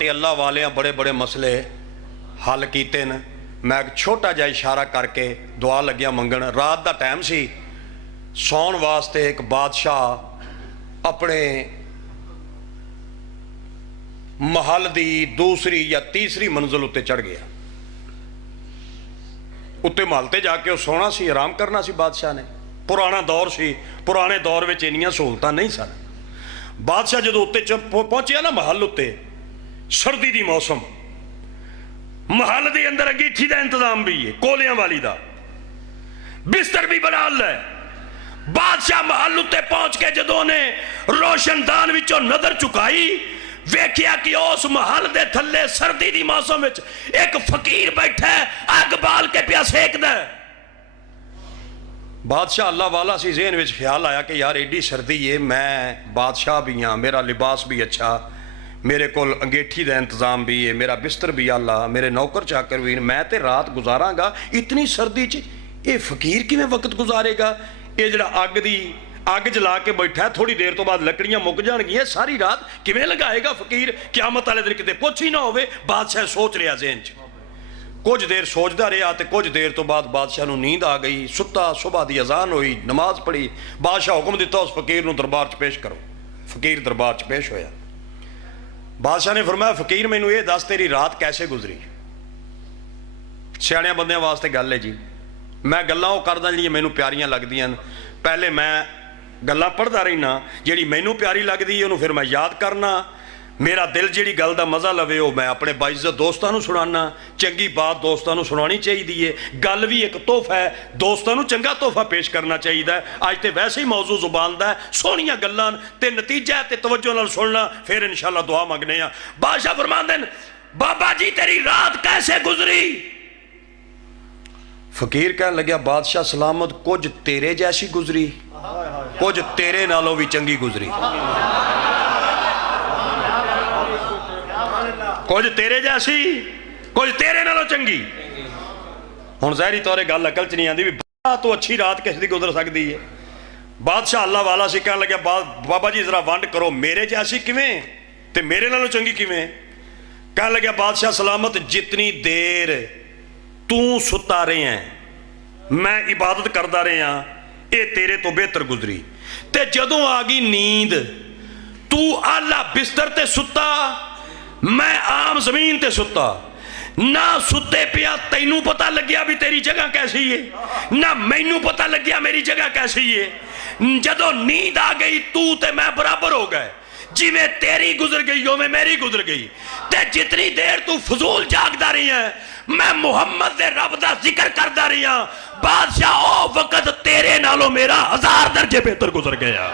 ते अल्लाह वाले बड़े बड़े मसले हल किए न। मैं एक छोटा जिहा इशारा करके दुआ लग्या मंगण। रात का टाइम सी, सौन वास्ते एक बादशाह अपने महल की दूसरी या तीसरी मंजिल उत्ते चढ़ गया। उत्ते महल ते जाके सोना सी, आराम करना सी बादशाह ने। पुराना दौर सी, पुराने दौर में इन्नियां सहूलतां नहीं सन। बादशाह जो उत्ते पहुंचया ना महल उत्ते, सर्दी दी मौसम, महल के अंदर अंगीठी का इंतजाम भी है, कोलियां वाली का बिस्तर भी बना लै। बादशाह महल उत्ते पहुंच के जदों ने रोशनदान विचों नजर चुकाई, वेख्या कि उस महल के थले सर्दी की मौसम में एक फकीर बैठा है, अग बाल के पिया सेकदा। बादशाह अल्लाह वाला सी, ज़हन में ख्याल आया कि यार एडी सर्दी है, मैं बादशाह भी हाँ, मेरा लिबास भी अच्छा, मेरे को अंगेठी का इंतजाम भी है, मेरा बिस्तर भी आला, मेरे नौकर चाकर भी, मैं तो रात गुजारांगा। इतनी सर्दी च ये फकीर किवें वक्त गुजारेगा? ये जड़ा अग जला के बैठा है, थोड़ी देर तो बाद लकड़ियां मुक जाएगियां, सारी रात किवें लगाएगा फकीर? क़यामत वाले दिन किते पुछ ही ना होवे। बादशाह सोच रहा ज़हन च, कुछ देर सोचता रहा तो कुछ देर तो बाद बादशाह को नींद आ गई। सुता, सुबह की अजान हुई, नमाज पढ़ी, बादशाह हुक्म दिता उस फकीर को दरबार च पेश करो। फकीर दरबार च पेश होया। बादशाह ने फरमाया, फकीर मैनू ये दस तेरी रात कैसे गुजरी? सियाणियां बंदियां वास्ते गल है जी, मैं गल्लां वो करदा जिहड़ियां मैनू प्यारियां लगदियां। पहले मैं गल्लां पढ़दा रहना, जिहड़ी मैनू प्यारी लगदी है उहनूं फिर मैं याद करना। मेरा दिल जिहड़ी गल दा मज़ा लवे वो मैं अपने बाइज़्ज़त दोस्तां नूं सुणाना। चंगी बात दोस्तां नूं सुणानी चाहिए है। गल भी एक तोहफा है, दोस्तां नूं चंगा तोहफा पेश करना चाहिए। अज तो वैसे ही मौजू जुबान दा है, सोहणियां गल्लां ते नतीजा है, ते तवज्जो नाल सुनना, फिर इंशाअल्लाह दुआ मंगने आ। बादशाह फरमांदे ने, बाबा जी तेरी रात कैसे गुजरी? फकीर कहन लग्या, बादशाह सलामत, कुछ तेरे जैसी गुजरी, कुछ तेरे नालों भी चंगी गुजरी। कुछ तेरे जैसी, कुछ तेरे नालों चंगी। हुण ज़ाहिरी तौर गल अकल च नहीं आती भी तो अच्छी रात किसी की गुजर सकती है। बादशाह अल्लाह वाला सी, कहन लग्या, बाबा जी जरा वंड करो, मेरे जैसी किवें ते मेरे नालों चंगी किवें? कहन लग्या, बादशाह सलामत, जितनी देर तू सुता रहे हैं, मैं इबादत करता रहा, ये तेरे तो बेहतर गुजरी। ते जदों आ गई नींद, तू आला बिस्तर ते सुता, मैं आम जमीन ते सुता। ना सुते पिया तैनू पता लग्या भी तेरी जगह कैसी है, ना मैनू पता लग्या मेरी जगह कैसी है। जदों नींद आ गई, तू ते मैं बराबर हो गए, जिवें तेरी गुजर गई उवें मेरी गुजर गई। ते जितनी देर तू फजूल जागदा रही है, मैं मुहम्मद दे रब दा जिक्र करदा रही। बादशाह ओ वक्त तेरे नालों मेरा 1000 दर्जे बेहतर गुजर गया।